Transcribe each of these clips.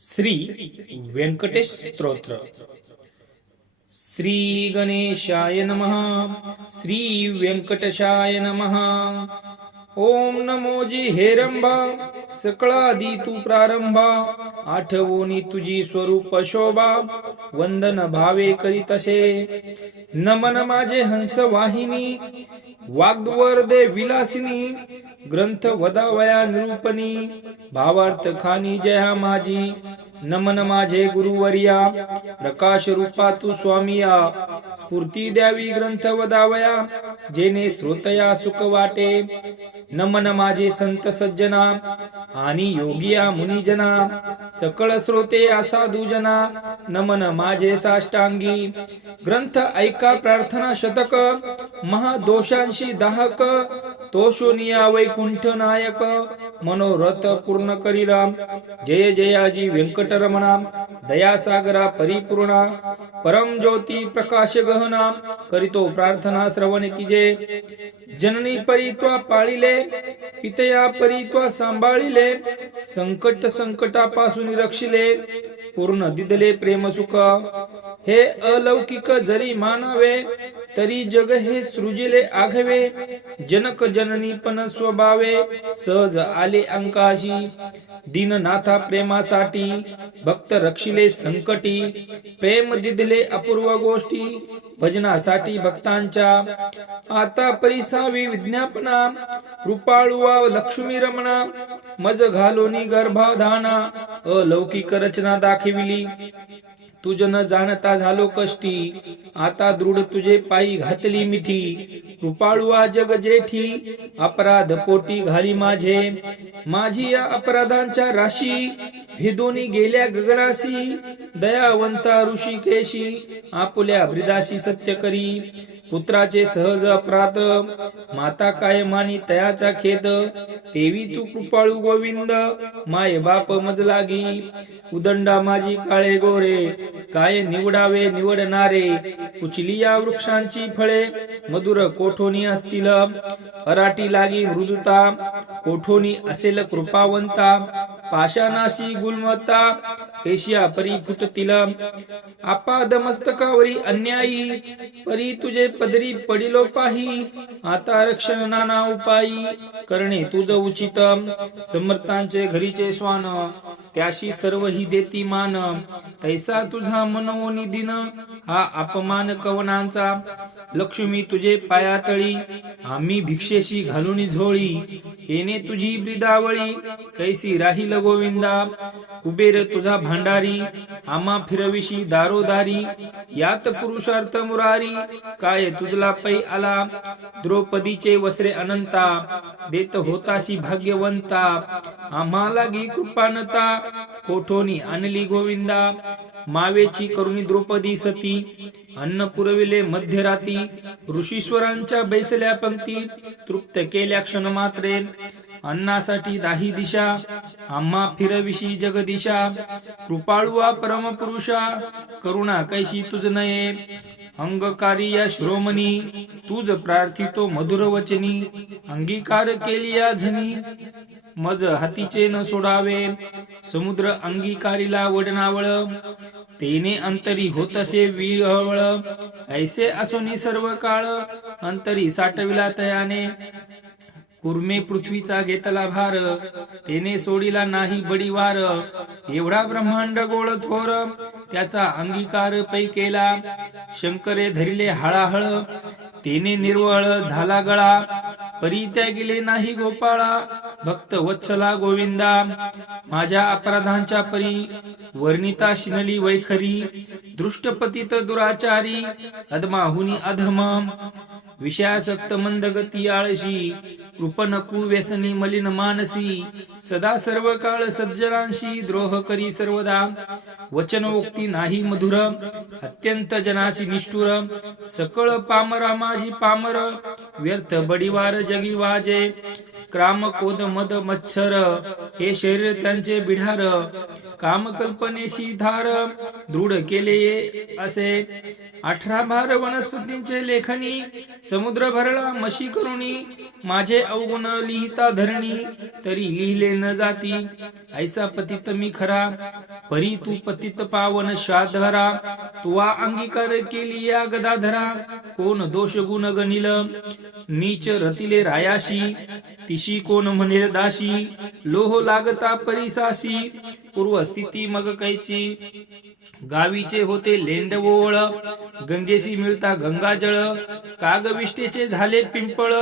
श्री व्यंकटेश स्तोत्र। श्री गणेशाय नमः। श्री व्यंकटेशाय नमः। ओम नमोजी हेरंबा सकळादी तू प्रारंभा, आठवोनी तुझी स्वरूप शोभा, वंदन भावे करीतसे। नमन माझे हंस वाहिनी, वाग्दवर दे विलासिनी, ग्रंथ वदावया निरूपणी, भावार्थ खानी जया माझी। नमन माझे गुरुवर्या, प्रकाश रूपा तू स्वामिया, स्फूर्ती द्यावी ग्रंथ वदावया, जेने श्रोतया सुख वाटे। नमन माझे संत सज्जना, आणि योगिया मुनिजना, सकळ श्रोते असाधू जना। नमन माझे साष्टांगी, ग्रंथ ऐका प्रार्थना शतक, महादोषांशी दाहक, तो शोनिया वैकुंठ नायक, मनोरथ पूर्ण करीला। जय जयाजी व्यंकटरमणा, दयासागरा परिपूर्णा, परम ज्योती प्रकाश गहना, करीतो प्रार्थना श्रवण कीजे। जननी परित्वा पाळिले, पितया परित्वा सांभाळिले, संकट संकटापासून रक्षिले, पूर्ण दिदले प्रेम सुख। हे अलौकिक जरी मानावे, तरी जग हे सृजिले आघवे। जनक जननी पण स्वभावे, सहज आले अंकाशी। दीननाथा प्रेमासाठी, भक्त रक्षिले संकटी, प्रेम दिदले अपूर्व गोष्टी, भजनासाठी भक्तांच्या। आता परिसावी विज्ञापना, कृपाळुवा लक्ष्मी रमणा, मज घालोनी गर्भाधाना, अलौकिक रचना दाखविली। तुझ न जाणता झालो कष्टी, आता दृढ तुझे पायी घातली मिठी। कृपाळुआ जग जेठी, अपराध पोटी घाली माझे। माझी या अपराधांच्या राशी, भेदोनी गेल्या गगनासी। दयावंता ऋषिकेशी, आपुल्या ब्रिदाशी सत्य करी। पुत्राचे सहज अपराध, माता काय मानी तयाचा खेद। तेवी तू कृपाळू गोविंद, माय बाप मज लागी। उदंडा माझी काळे गोरे, काय निवडावे निवडणारे। उचली या वृक्षांची फळे, मधुर कोठोनी असतील। अराटी लागी मृदुता, कोठोनी असेल कृपावंता। पाशानाशी गुलमता, केशिया परी फुटतील। आपाद मस्तकावरी अन्यायी, परी तुझे पदरी पडिलो पाही। आता रक्षण नाना उपायी, करणे तुझ उचित। समर्थांचे घरीचे स्वान, त्याशी सर्व ही देती मान। तैसा तुझा मनोनी दिन, हा अपमान कवनांचा। लक्ष्मी तुझे पायातळी, आम्ही भिक्षेशी घालून झोळी। येणे तुझी ब्रिदावळी, कैसी राहील गोविंदा। कुबेर तुझा भांडारी, आम्हा फिरविशी दारोदारी। यात पुरुषार्थ मुरारी, काय तुझला पै आला। द्रौपदीचे वस्त्रे अनंता, देत होताशी भाग्यवंता। आम्हा लागी कृपानता, कोठोनी आणली गोविंदा। मावेची करुणी द्रौपदी सती, अन्न पुरविले मध्यराती। ऋषीश्वरांच्या बैसल्या पंक्ती, तृप्त केल्या क्षण मात्रे। अन्नासाठी दाही दिशा, आम्हा फिरविशी जगदिशा। कृपाळुआ परमपुरुषा, करुणा कैशी तुझ नये। अंगकारी या श्रोमणी, तुझ प्रार्थितो मधुर वचनी। अंगीकार केली या झनी, मज हातीचे न सोडावे। समुद्र अंगीकारीला वडनावळ, तेने अंतरी होतसे विहवळ। ऐसे असोनी सर्व काळ, अंतरी साठविला तयाने। कुर्मे पृथ्वीचा घेतला भार, तेने सोडिला नाही बडीवार। एवढा ब्रह्मांड गोळ थोर, त्याचा अंगीकार पै केला। शंकरे धरिले हळाहळ, तेने निर्वळ झाला गळा। परी त्यागिले नाही गोपाळा, भक्त वत्सला गोविंदा। माझ्या अपराधांच्या परी, वर्णिता शिनली वैखरी। दृष्टपतित दुराचारी, अधमाहुनी अधम। विषयासक्त मंदगती आळशी, कृपण कुव्यसनी मलिन मानसी। सदा सर्व काळ सज्जनांशी, द्रोह करी सर्वदा। वचनोक्ती नाही मधुर, अत्यंत जनासी निष्ठुर। सकळ पामरा माझी पामर, व्यर्थ बडीवार जगी वाजे। क्राम कोद मद मच्छर, हे शरीर त्यांचे बिढार। कामकल्पनेशी धार, दृढ केले असे। 18 भार वनस्पतींचे लेखनी, समुद्र भरला मशी करुणी। माझे अवगुण लिहिता धरणी, तरी लिहिले न जाती। ऐसा पतित मी खरा, परी तू पतित पावन शाधरा, तुवा अंगीकार केली या गदाधरा, कोण दोष गुण गणिल, नीच रतिले रायाशी, तिशी कोण म्हणेल दाशी, लोह लागता परिसासी, पूर्वस्थिती मग कैची, गावीचे होते लेंडवोळ, गंगेशी मिळता गंगाजळ, कागविष्टेचे झाले पिंपळ,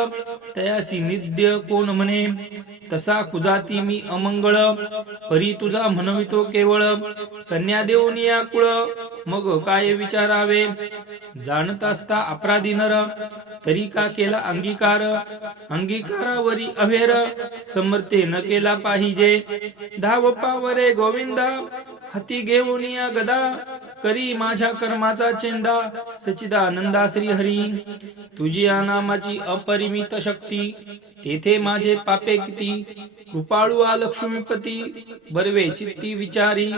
तयासी निद्य कोण म्हणे, तसा कुजाती मी अमंगळ, परी तुझा म्हणवितो केवळ, कन्या देऊन या कुळ, मग काय विचारावे, जाणत असता अपराधी नर, तरी का केला अंगीकार, अंगीकारावरी अभेर, समर्थे न केला पाहिजे, धाव पावरे गोविंदा, हाती घेऊन या गदा, करी माझ्या कर्माचा चेंदा, सच्चिदानंदा श्री हरी, तुझी या नामाची अपरिमित शक्ती, तेथे माझे पापे किती, कृपाळू लक्ष्मीपती, बरवे चित्ती विचारी,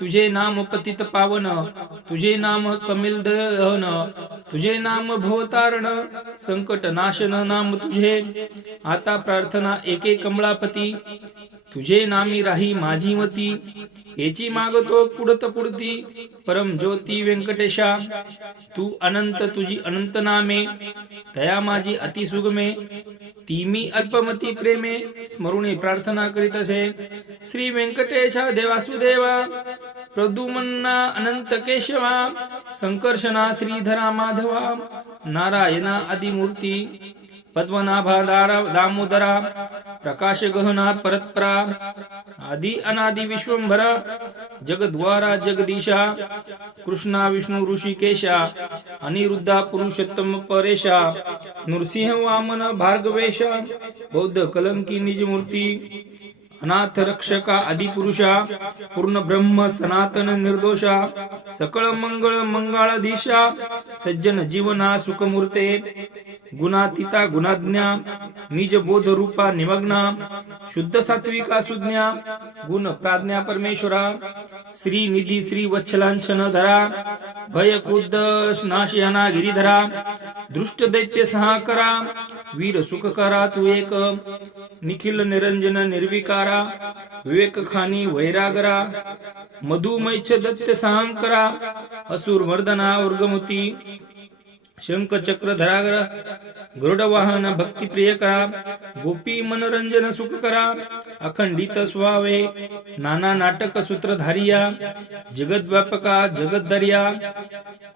तुझे नाम पतित पावन, तुझे नाम कमिल दहन, तुझे नाम भवतारण, संकट नाशन नाम तुझे, आता प्रार्थना एके कमळापती, तुझे नामी राही माझी मती, याची मागतो पुढत पुढती, परम ज्योती व्यंकटेशा, तू अनंत तुझी अनंत नामे, तया माझी अति सुगमे, ती मी अल्पमती प्रेमे, स्मरुणे प्रार्थना करीत असे, श्री व्यंकटेशा देवासुदेवा, प्रद्युम्ना अनंत केशवा, संकर्षणा श्रीधरा माधवा, नारायणा आदिमूर्ती, पद्मनाभा दामोदरा, प्रकाश गहना परत्परा, आदि अनादि विश्वंभरा, जगद्वारा जगदीशा, कृष्णा विष्णु ऋषिकेशा, अनिरुद्धा पुरुषोत्तम परेशा, नृसिंह वामन भार्गवेशा, बौद्ध कलंकी निजमूर्ती, अनाथ रक्षका आदिपुरुषा, पूर्ण ब्रह्म सनातन निर्दोषा, सकळ मंगळ मंगळाधीशा, सज्जन जीवना सुखमूर्ते, गुणातीता गुणाज्ञा, निज बोध रूपा निमग्ना, शुद्ध सात्विका सुज्ञा, गुण प्राज्ञा परमेश्वरा, श्री निधी श्री वत्सलांशन धरा, भय क्रुद्ध नाशयना गिरीधरा, दृष्ट दैत्य सहाकरा, वीर सुख करा तू एक, निखिल निरंजन निर्विकारा, विवेक खानी वैरागरा, मधुमैच्छ दत्त सहांकरा, असुर मर्दना वर्गमुती, शंख चक्र धरागर, गरुड वाहन भक्ती प्रिय करा, गोपी मनोरंजन सुख करा, अखंडित स्वावे, नाना नाटक सूत्रधारिया, जगद्व्यापका जगद्दर्या,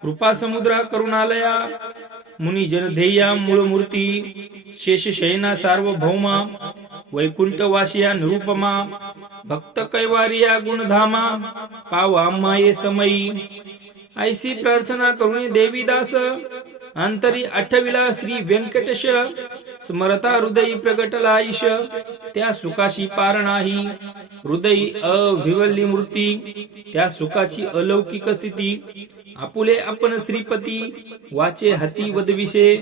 कृपा समुद्रा करुणालया, मुनी जनधेया मूळ मूर्ती, शेष शयना सार्वभौमा, वैकुंठ वासिया निरुपमा, भक्त कैवारिया गुणधामा, पावा माये समयी, ऐसी प्रार्थना करुणी देवीदास, अंतरी आठविला श्री व्यंकटेश, स्मरता हृदयी प्रगटला ईश, त्या सुखाची पार नाही, हृदयी अविवल्ली मूर्ती, त्या सुखाची अलौकिक स्थिती, आपुले आपण श्रीपती, वाचे हाती वदविषे,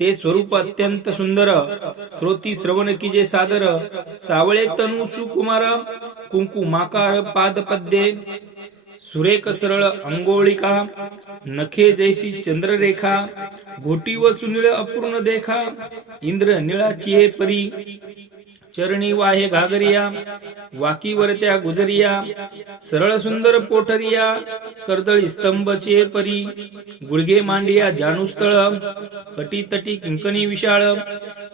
ते स्वरूप अत्यंत सुंदर, श्रोती श्रवण कीजे सादर, सावळे तनु सुकुमार, कुंकू माकार पादपद्ये, सुरेख सरळ अंगोळिका, नखे जैसी चंद्ररेखा, घोटी व सुनीळ अपूर्ण देखा, इंद्र निळाची परी, चरणी वाहे घागरिया, वाकीवर त्या गुजरिया, सरळ सुंदर पोटरिया, कर्दळी स्तंभचे परी, गुडघे मांडिया जानुस्थळ, कटी तटी किंकणी विशाळ,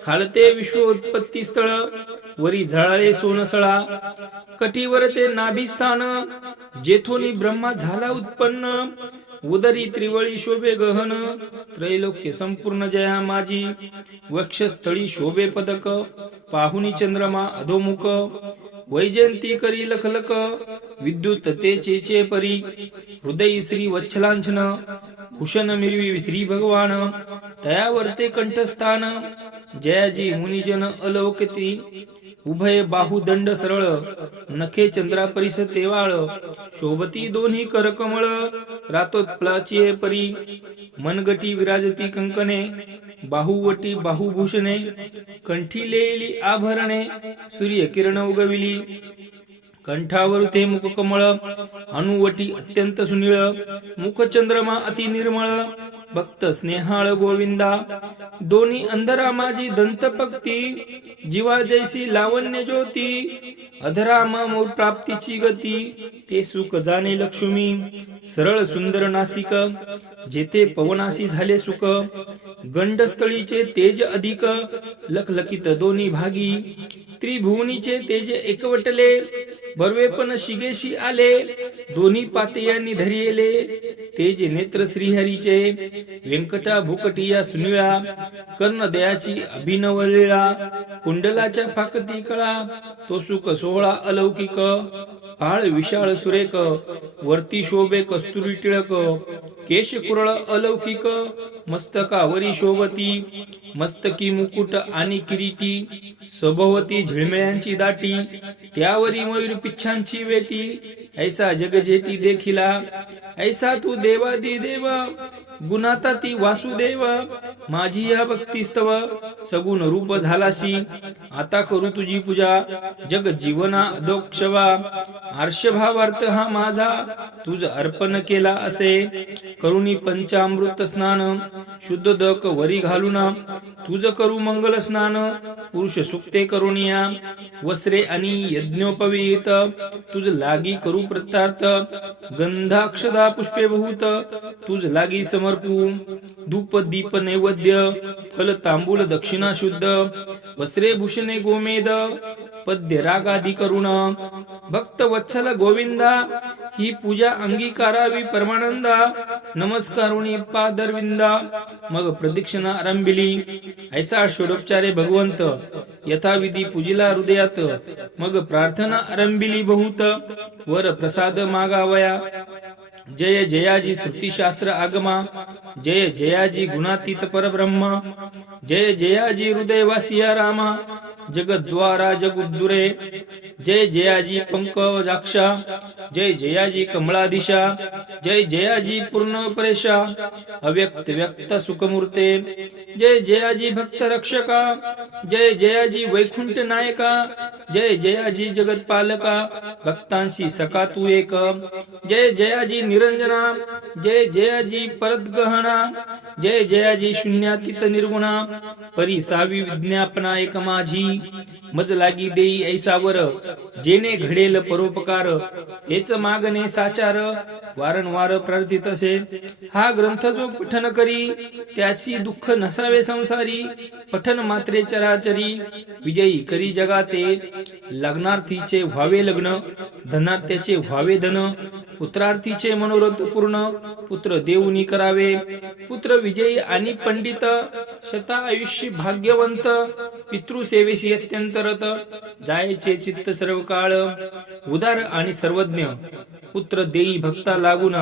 खालते विश्व उत्पत्ती स्थळ, वरी झळाळे सोनसळा, कटीवर ते नाभिस्थान, जेथोनी ब्रह्मा झाला उत्पन्न, उदरी त्रिवळी शोभे गहन, त्रैलोक्य संपूर्ण जया माझी, वक्षस्थळी शोभे पदक, पाहुनी चंद्रमा अधोमुख, वैजयंती करी लखलक, विद्युत तेचे परी, हृदयी श्री वत्सलांछन, कुशन मिरवी श्री भगवान, तयावर ते कंठस्थान, जयाजी मुनिजन अलोकती, उभय बाहुदंड सरळ, नखे चंद्रा परिस तेवाळ, शोभती दोन्ही करकमळ, रातोत्पलाची परी, मनगटी विराजती कंकणे, बाहुवटी बाहुभूषणे, कंठी लेली आभरणे, सूर्य किरण उगविली, कंठावर ते मुख कमळ, अनुवटी अत्यंत सुनीळ, मुख चंद्रमा अति निर्मळ, भक्त स्नेहाळ गोविंदा दोन्ही अंधरा माझी दंतपक्ती जीवा जैसी लावण्य ज्योती अधराम मोर प्राप्तीची गती ते सुख जाणे लक्ष्मी सरळ सुंदर नासिक जेथे पवनासी झाले सुख गंडस्थळीचे तेज अधिक लखलखित दोन्ही भागी त्रिभुवनीचे तेज एकवटले बर्वे पण शिगेशी आले दोन्ही पातयांनी धरिले तेज नेत्र श्रीहरीचे व्यंकटा भुकटिया सुनिळा कर्णदयाची अभिनव लीळा कुंडलाच्या फाकती कळा तो सुख सोहळा अलौकिक पाळ विशाळ सुरेख वरती शोभे कस्तुरी टिळक केश कुरळ अलौकिक मस्तकावरी शोभती मस्तकी मुकुट आणि किरीटी सभोवती झिळमिळ्यांची दाटी त्यावरी मयूर पिच्छांची वेटी ऐसा जगजेटी देखिला ऐसा तू देवादी देव गुणाता ती वासुदेव माझी या भक्तीस्तव सगुण रूप झालाशी आता करू तुझी पूजा जग जीवना अधोक्षवा आर्षभावार्थ हा माझा तुझ अर्पण केला असे करुणी पंचामृत स्नान शुद्ध दक वरी घालून तुझ करू मंगल स्नान पुरुष सुक्ते करुणिया वस्त्रे आणि यज्ञोपवीत तुझ लागी करू प्रत्यार्थ गंधाक्षदा पुष्पे बहुत तुझ लागी समर्पू धूप दीप नैवेद्य फल तांबूल दक्षिणा शुद्ध वस्त्रे भूषणे गोमेद पद्य रागादी करुण भक्त वत्सल गोविंदा ही पूजा अंगीकारावी परमानंदा नमस्कारुणी पादरविंदा मग प्रदक्षिणा आरंभिली ऐसा षोडोपचारे भगवंत यथाविधी पूजिला हृदयात मग प्रार्थना आरंभिली बहुत वर प्रसाद मागावया जय जयाजी श्रुतिशास्त्र आगमा जय जयाजी गुणातीत परब्रह्म जय जयाजी हृदयवासिया रामा जगद्वारा जगुद्दुरे जय जयाजी पंकजाक्षा जय जयाजी कमलादिशा जय जयाजी पूर्ण परेशा अव्यक्त व्यक्त सुखमूर्ते जय जयाजी भक्त रक्षका जय जयाजी वैकुंठ नायका जय जयाजी जगतपालका भक्तांशी सखा तू एक जय जयाजी निरंजना जय जयाजी परद्गहना जय जयाजी शून्यातीत निर्गुणा परिसावी विज्ञापना एक माझी मज लागी देई ऐसावर जेने घडेल परोपकार हेच मागणे साचार वारंवार प्रार्थित असे हा ग्रंथ जो पठन करी त्याची दुःख नसावे संसारी पठन मात्रे चराचरी विजयी करी जगाते लग्नार्थीचे व्हावे लग्न धनार्थ्याचे व्हावे धन पुत्रार्थीचे मनोरथ पूर्ण पुत्र देऊनी करावे पुत्र विजयी आणि पंडित शता आयुष्य भाग्यवंत पितृसेवेशी अत्यंत रत जायचे चित्त सर्व काळ उदार आणि सर्वज्ञ पुत्र देई भक्ता लागून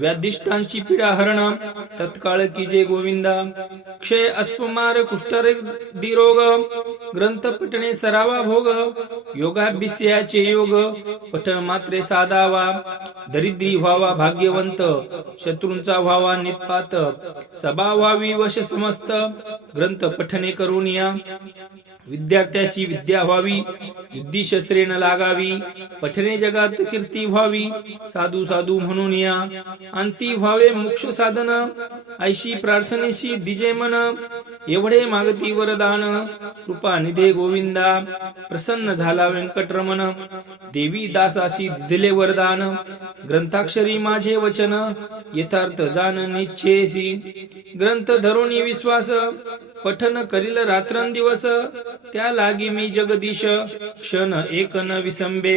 व्याधिष्ठांची पीडा हरण तत्काळ की जे गोविंदा क्षय अस्पमार कुष्ठरोगी रोग ग्रंथ पठणे सरावा भोग योगाभ्यासाचे योग पठण मात्रे साधावा दरिद्री व्हावा भाग्यवंत शत्रूंचा व्हावा निपात सभा व्हावी वश समस्त ग्रंथ पठणे करुनिया विद्यार्थ्याशी विद्या व्हावी युद्धी शस्त्रे न लागावी पठणे जगात कीर्ती व्हावी साधू साधू म्हणून या अंती व्हावे मोक्ष साधन ऐशी प्रार्थनेशी दिजे मन एवढे मागती वरदान कृपा निधे गोविंदा प्रसन्न झाला व्यंकटरमण देवी दासासी दिले वरदान ग्रंथाक्षरी माझे वचन यथार्थ जाण निच्छेसी ग्रंथ धरुणी विश्वास पठन करील रात्रंदिवस त्या लागी मी जगदीश क्षण एक न विसंबे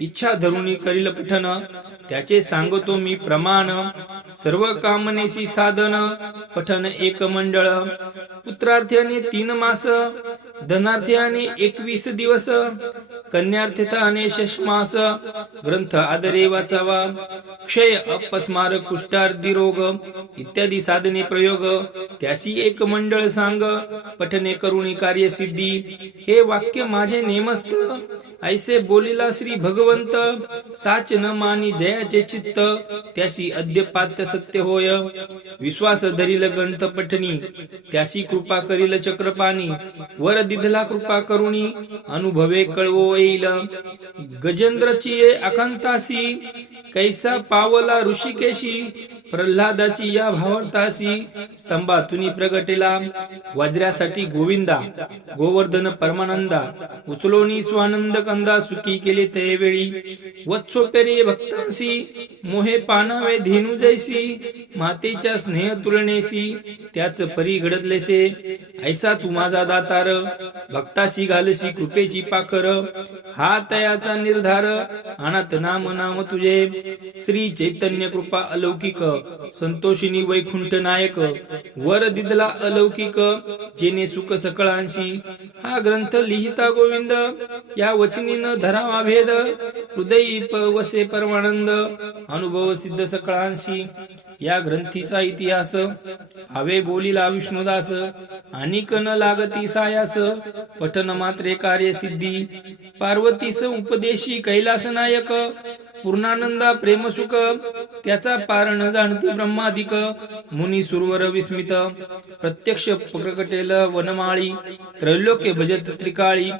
इच्छा धरुणी करील पठन त्याचे सांगतो मी प्रमाण सर्व कामनेसी साधन पठन एक मंडळ पुत्रार्थ्याने 3 मास धनार्थ्याने 21 दिवस कन्यार्थ्याने 6 मास ग्रंथ आदरे वाचावा क्षय अपस्मार कुष्ठार्दी रोग इत्यादी साधने प्रयोग त्याशी एक मंडळ सांग पठने करुणी कार्य सिद्धी हे वाक्य माझे नेमस्त ऐसे बोलिला श्री भगवंत साच न मानी जयाचे चित्त त्याशी अद्यपात्य सत्य होय विश्वास धरील ग्रंथ पठणी त्याशी कृपा करील चक्रपाणी वर दिधला कृपा करुणी अनुभवे कळवो येईल गजेंद्रची अकांतासी कैसा पावला ऋषिकेशी प्रल्हादाची या भावार्थासी स्तंभातुनी प्रगटेला वज्रासाठी गोविंदा गोवर्धन परमानंदा उचलोनी स्वानंद कंदा सुखी केले ते वेळी वत्सोपेरे भक्तांसी मोहे पानावे धेनु जैसी मातेच्या स्नेह तुलनेसी त्याच परी घडतलेसे ऐसा तू माझा दातार भक्ताशी घालसी कृपेची पाखर हा तयाचा निर्धार अनाथ नाम नाम तुझे श्री चैतन्य कृपा अलौकिक संतोषिनी वैकुंठ नायक वर दिदला अलौकिक जेने सुख सकळांशी हा ग्रंथ लिहिता गोविंद या वचनीन धरावा भेद हृदयी वसे परमानंद अनुभव सिद्ध सकळांशी या ग्रंथीचा इतिहास भावे बोलिला विष्णुदास अनिक न लागती सायास पठन मात्रे कार्य सिद्धी पार्वतीस उपदेशी कैलास नायक पूर्णानंदा प्रेम सुख त्याचा पार न जाणती ब्रह्मादिक मुनी सुरवर विस्मित प्रत्यक्ष प्रकटेल वनमाळी त्रैलोक्य भजत त्रिकाळी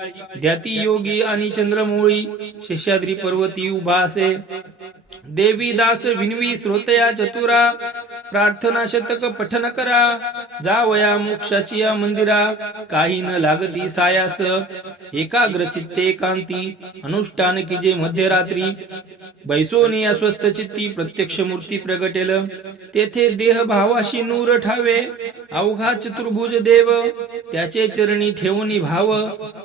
ध्याती योगी आणि चंद्रमौळी शेषाद्री पर्वती उभा असे देवी दास विनवी श्रोतया चतुरा प्रार्थना शतक पठन करा जावया मोक्षाची या मंदिरा काही न लागती सायास एकाग्र चित्ते कांती अनुष्ठान की जे मध्यरात्री बैसोनी अस्वस्थ चित्ती प्रत्यक्ष मूर्ती प्रगटेल तेथे देह भावाशी नूर ठावे अवघा चतुर्भुज देव त्याचे चरणी ठेवूनी भाव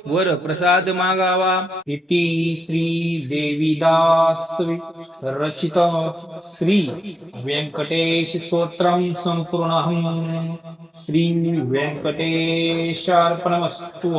वर प्रसाद मागावा इति श्री देवीदास रचित श्री व्यंकटेश स्तोत्रम संपूर्णं श्री व्यंकटेशार्पणमस्तु।